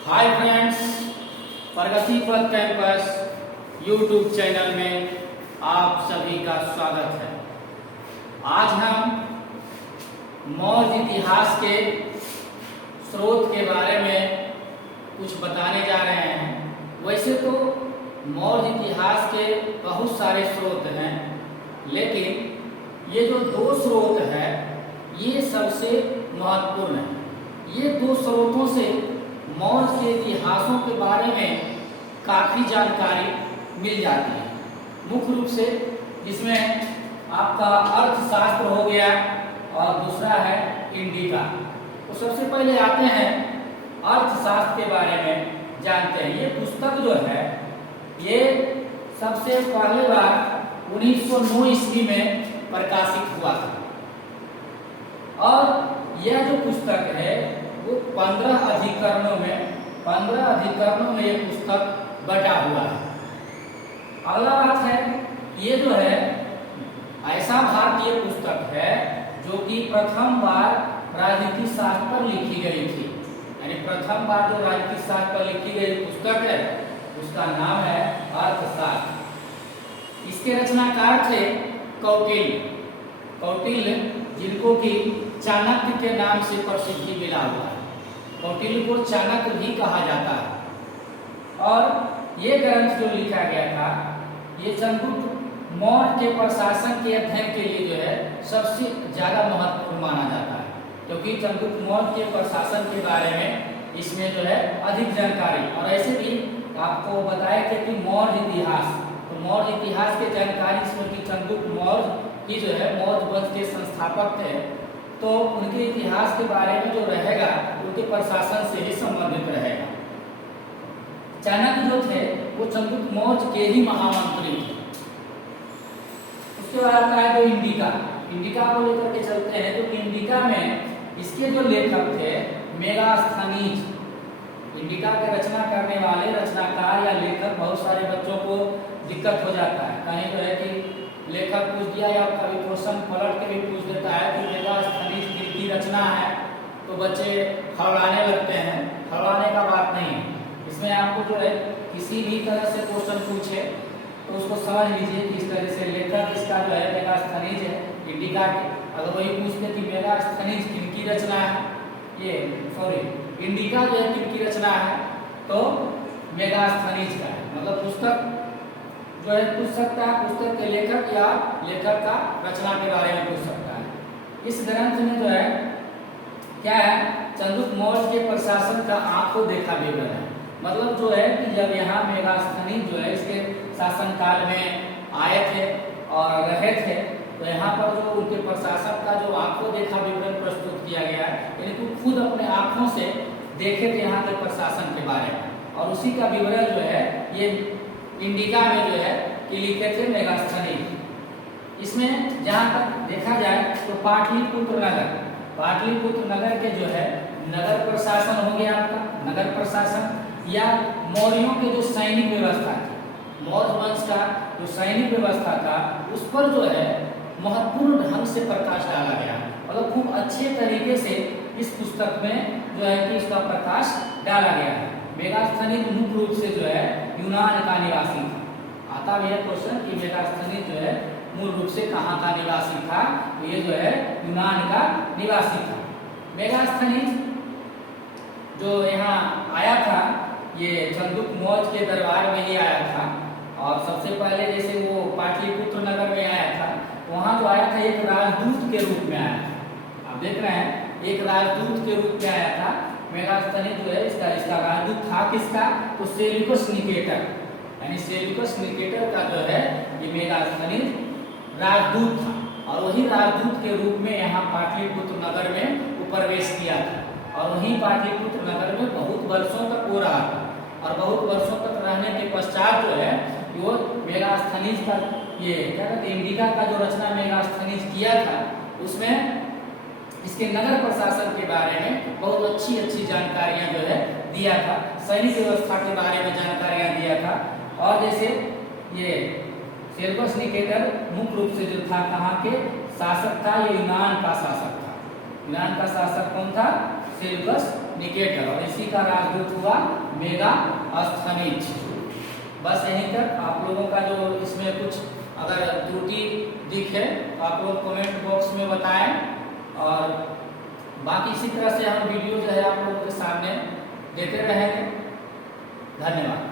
Hi friends, प्रगति पथ campus YouTube channel में आप सभी का स्वागत है। आज हम मौर्य इतिहास के स्रोत के बारे में कुछ बताने जा रहे हैं। वैसे तो मौर्य इतिहास के बहुत सारे स्रोत हैं, लेकिन ये जो दो स्रोत है ये सबसे महत्वपूर्ण है। ये दो स्रोतों से मौर्य के इतिहासों के बारे में काफी जानकारी मिल जाती है। मुख्य रूप से इसमें आपका अर्थशास्त्र हो गया और दूसरा है इंडिका। तो सबसे पहले आते हैं अर्थशास्त्र के बारे में जानते हैं। ये पुस्तक जो है ये सबसे पहले बार 1909 ईस्वी में प्रकाशित हुआ था और यह जो पुस्तक है वो 15 अधिकरणों में ये पुस्तक बटा हुआ है। अगला बात है, ये जो है ऐसा भारतीय पुस्तक है जो कि प्रथम बार राजनीति शास्त्र पर लिखी गई थी। यानी प्रथम बार जो राजनीति शास्त्र पर लिखी गई पुस्तक है उसका नाम है अर्थशास्त्र। इसके रचनाकार थे कौटिल्य, जिनको कि चाणक्य के नाम से प्रसिद्धि मिला हुआ है। कौटिल्य को चाणक्य भी कहा जाता है। और ये ग्रंथ जो लिखा गया था ये चंद्रगुप्त मौर्य के प्रशासन के अध्ययन के लिए जो है सबसे ज्यादा महत्वपूर्ण माना जाता है, क्योंकि चंद्रगुप्त मौर्य के प्रशासन के बारे में इसमें जो है अधिक जानकारी। और ऐसे भी आपको बताया कि मौर्य इतिहास, तो मौर्य इतिहास की जानकारी इसमें कि चंद्रगुप्त मौर्य की जो है मौर्य वंश के संस्थापक थे, तो उनके इतिहास के बारे में जो रहेगा उनके प्रशासन से ही संबंधित रहेगा। चाणक्य जो थे वो चंद्रगुप्त मौर्य के ही महामंत्री थे। उसके बाद आता है जो इंडिका को लेकर के चलते हैं। तो इंडिका में इसके जो लेखक थे मेगास्थनीज। इंडिका के रचना करने वाले रचनाकार या लेखक, बहुत सारे बच्चों को दिक्कत हो जाता है, कहीं जो है कि लेखक पूछ दिया या कभी क्वेश्चन पलट के भी पूछ देता है कि मेगास्थनीज की रचना है, तो बच्चे हड़बड़ाने लगते हैं। हड़बड़ाने का बात नहीं है। इसमें आपको जो है किसी भी तरह से क्वेश्चन पूछे तो उसको समझ लीजिए कि इस तरह से लेखक इसका जो है मेगास्थनीज है इंडिका के। अगर वही पूछते कि मेगास्थनीज किनकी रचना है, इंडिका जो है किनकी रचना है, तो मेगास्थनीज का है। मतलब पुस्तक जो है पूछ सकता है, पुस्तक के लेखक या लेखक का रचना के बारे में पूछ सकता है। इस ग्रंथ में जो है क्या है, चंद्रगुप्त मौर्य के प्रशासन का आंखों देखा विवरण है। मतलब जो है कि जब यहाँ मेगास्थनीज जो है इसके शासनकाल में आए थे और रहे थे, तो यहाँ पर जो उनके प्रशासन का जो आंखों देखा विवरण प्रस्तुत किया गया है, यानी कि खुद अपने आंखों से देखे थे यहाँ के प्रशासन के बारे में, और उसी का विवरण जो है ये इंडिका में जो है कि लिखे थे मेगास्थनीज। इसमें जहाँ तक देखा जाए तो पाटलिपुत्र नगर के जो है नगर प्रशासन हो गया आपका, नगर प्रशासन या मौर्यों के जो सैनिक व्यवस्था थी, मौर्य वंश का जो सैनिक व्यवस्था था उस पर जो है महत्वपूर्ण ढंग से प्रकाश डाला गया। मतलब खूब अच्छे तरीके से इस पुस्तक में जो है कि इसका प्रकाश डाला गया है। मेगास्थनीज मुख्य रूप से जो है यूनान का निवासी था। आता भी है क्वेश्चन कि मेगास्थनीज जो है मूल रूप से कहाँ का निवासी था, तो ये जो है यूनान का निवासी था। मेगास्थनीज जो यहाँ आया था ये चंद्रगुप्त मौर्य के दरबार में ही आया था, और सबसे पहले जैसे वो पाटलिपुत्र नगर में आया था, वहाँ जो आया था एक राजदूत के रूप में आया था। आप देख रहे हैं एक राजदूत के रूप में आया था। मेगास्थनीज जो है इसका राजदूत था किसका, तो सेल्यूकस निकेटर, यानी सेल्यूकस निकेटर का जो है ये मेगास्थनीज राजदूत था, और वही राजदूत के रूप में यहाँ पाटलिपुत्र नगर में प्रवेश किया था। और वहीं पाटलिपुत्र नगर में बहुत वर्षों तक वो रहा था, और बहुत वर्षों तक रहने के पश्चात जो है वो मेगास्थनीज का ये क्या कहते हैं इंडिका का जो रचना मेगास्थनीज किया था उसमें इसके नगर प्रशासन के बारे में बहुत अच्छी जानकारियां जो है दिया था। सैनिक व्यवस्था के बारे में जानकारियां दिया था। और जैसे ये सेल्यूकस निकेटर मुख्य रूप से जो था कहाँ के शासक था, ये यूनान का शासक था। यूनान का शासक कौन था, सेल्यूकस निकेटर, और इसी का राजदूत हुआ मेगास्थनीज। बस यहीं तक। आप लोगों का जो इसमें कुछ अगर त्रुटि दिखे तो आप लोग कमेंट बॉक्स में बताएं, और बाकी इसी तरह से हम वीडियो जो है आप लोगों के सामने देते रहेंगे। धन्यवाद।